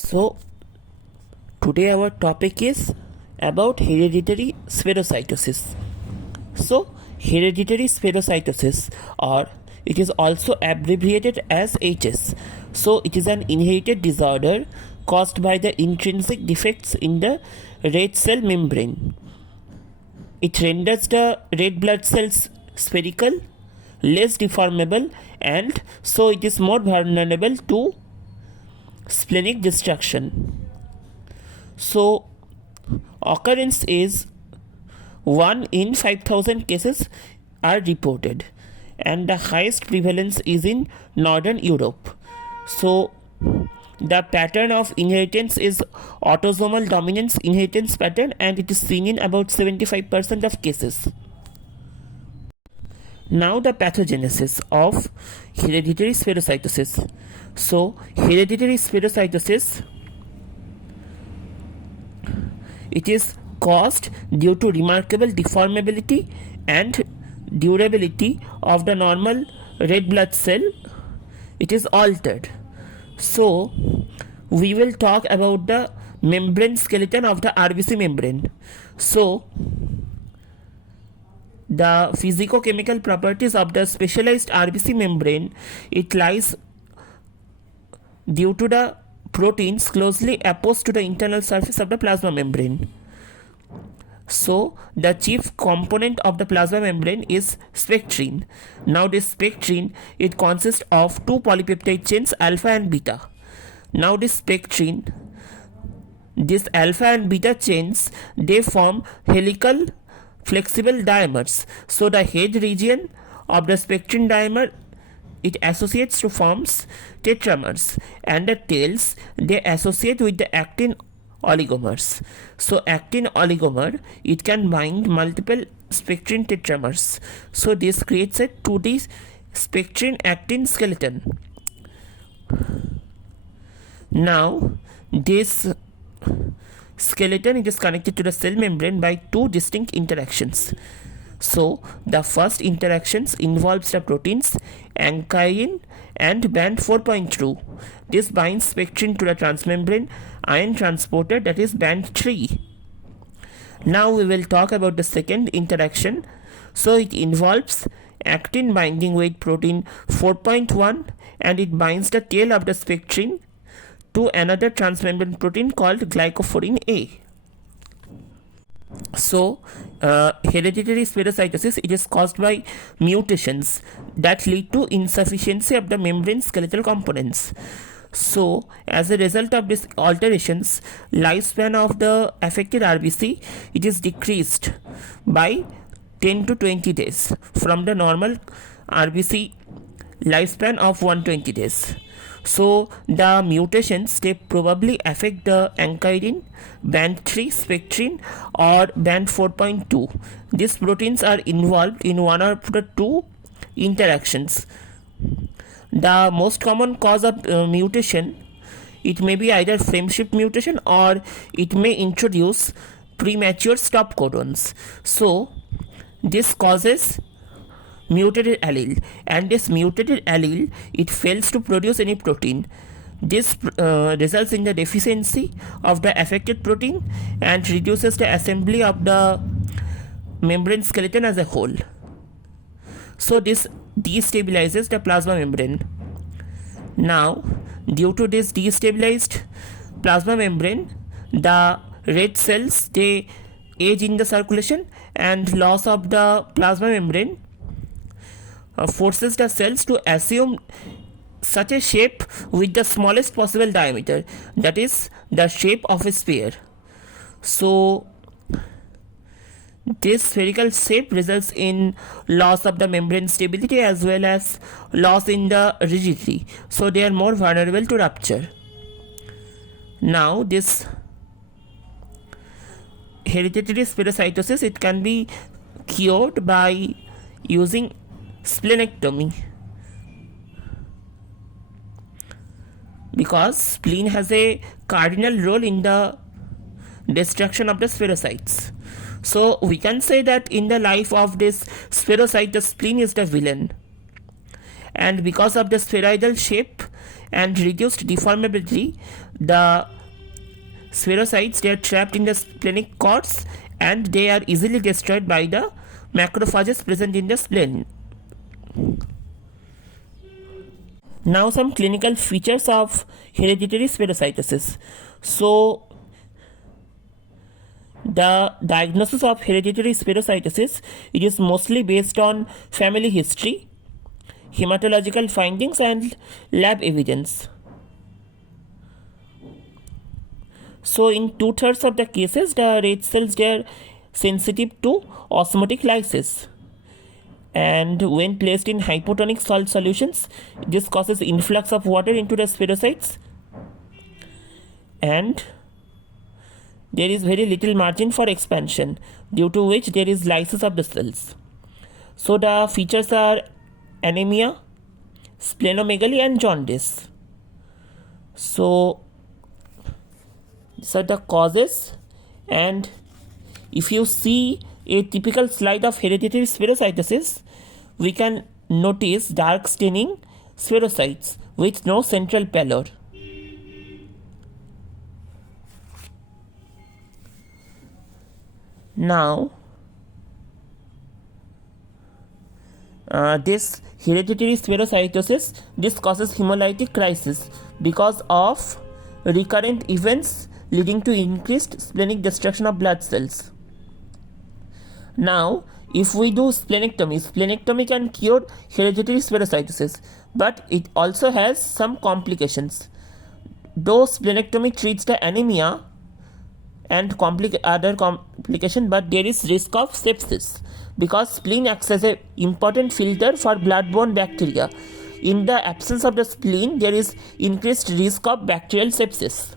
So, today our topic is about hereditary spherocytosis. So, hereditary spherocytosis, or it is also abbreviated as HS. So, it is an inherited disorder caused by the intrinsic defects in the red cell membrane. It renders the red blood cells spherical, less deformable, and so it is more vulnerable to splenic destruction. So, occurrence is 1 in 5,000 cases are reported, and the highest prevalence is in Northern Europe. So, the pattern of inheritance is autosomal dominance inheritance pattern, and it is seen in about 75% of cases. Now the pathogenesis of hereditary spherocytosis. So, hereditary spherocytosis, it is caused due to remarkable deformability and durability of the normal red blood cell. It is altered. So, we will talk about the membrane skeleton of the RBC membrane. So, the physicochemical properties of the specialized RBC membrane, it lies due to the proteins closely opposed to the internal surface of the plasma membrane. So, the chief component of the plasma membrane is spectrin. Now, this spectrin, it consists of two polypeptide chains, alpha and beta. Now, this spectrin, this alpha and beta chains, they form helical flexible dimers. So, the head region of the spectrin dimer, it associates to forms tetramers, and the tails, they associate with the actin oligomers. So, actin oligomer, it can bind multiple spectrin tetramers. So, this creates a 2D spectrin actin skeleton. Now, this skeleton, it is connected to the cell membrane by two distinct interactions. So, the first interactions involves the proteins ankyrin and band 4.2. This binds spectrin to the transmembrane ion transporter, that is band 3. Now we will talk about the second interaction. So, it involves actin binding with protein 4.1, and it binds the tail of the spectrin to another transmembrane protein called glycophorin A. So, hereditary spherocytosis, it is caused by mutations that lead to insufficiency of the membrane skeletal components. So, as a result of these alterations, lifespan of the affected RBC, it is decreased by 10 to 20 days from the normal RBC lifespan of 120 days. So, the mutations, they probably affect the ankyrin, band 3 spectrin, or band 4.2. These proteins are involved in one of the two interactions. The most common cause of mutation, it may be either frame shift mutation, or it may introduce premature stop codons. So, this causes mutated allele, and this mutated allele, it fails to produce any protein. This results in the deficiency of the affected protein and reduces the assembly of the membrane skeleton as a whole. So, this destabilizes the plasma membrane. Now, due to this destabilized plasma membrane, the red cells, they age in the circulation, and loss of the plasma membrane forces the cells to assume such a shape with the smallest possible diameter, that is the shape of a sphere. So, this spherical shape results in loss of the membrane stability as well as loss in the rigidity. So, they are more vulnerable to rupture. Now, this hereditary spherocytosis, it can be cured by using splenectomy, because spleen has a cardinal role in the destruction of the spherocytes. So, we can say that in the life of this spherocyte, the spleen is the villain, and because of the spheroidal shape and reduced deformability, the spherocytes, they are trapped in the splenic cords and they are easily destroyed by the macrophages present in the spleen. Now some clinical features of hereditary spherocytosis. So the diagnosis of hereditary spherocytosis, it is mostly based on family history, hematological findings and lab evidence. So in 2/3 of the cases, the red cells, they are sensitive to osmotic lysis, and when placed in hypotonic salt solutions, this causes influx of water into the spherocytes, and there is very little margin for expansion, due to which there is lysis of the cells. So the features are anemia, splenomegaly and jaundice. So these are the causes, and if you see a typical slide of hereditary spherocytosis, we can notice dark staining spherocytes with no central pallor. Now, this hereditary spherocytosis, this causes hemolytic crisis because of recurrent events leading to increased splenic destruction of blood cells. Now, if we do splenectomy can cure hereditary spherocytosis, but it also has some complications. Though splenectomy treats the anemia and other complication, but there is risk of sepsis because spleen acts as an important filter for blood-borne bacteria. In the absence of the spleen, there is increased risk of bacterial sepsis.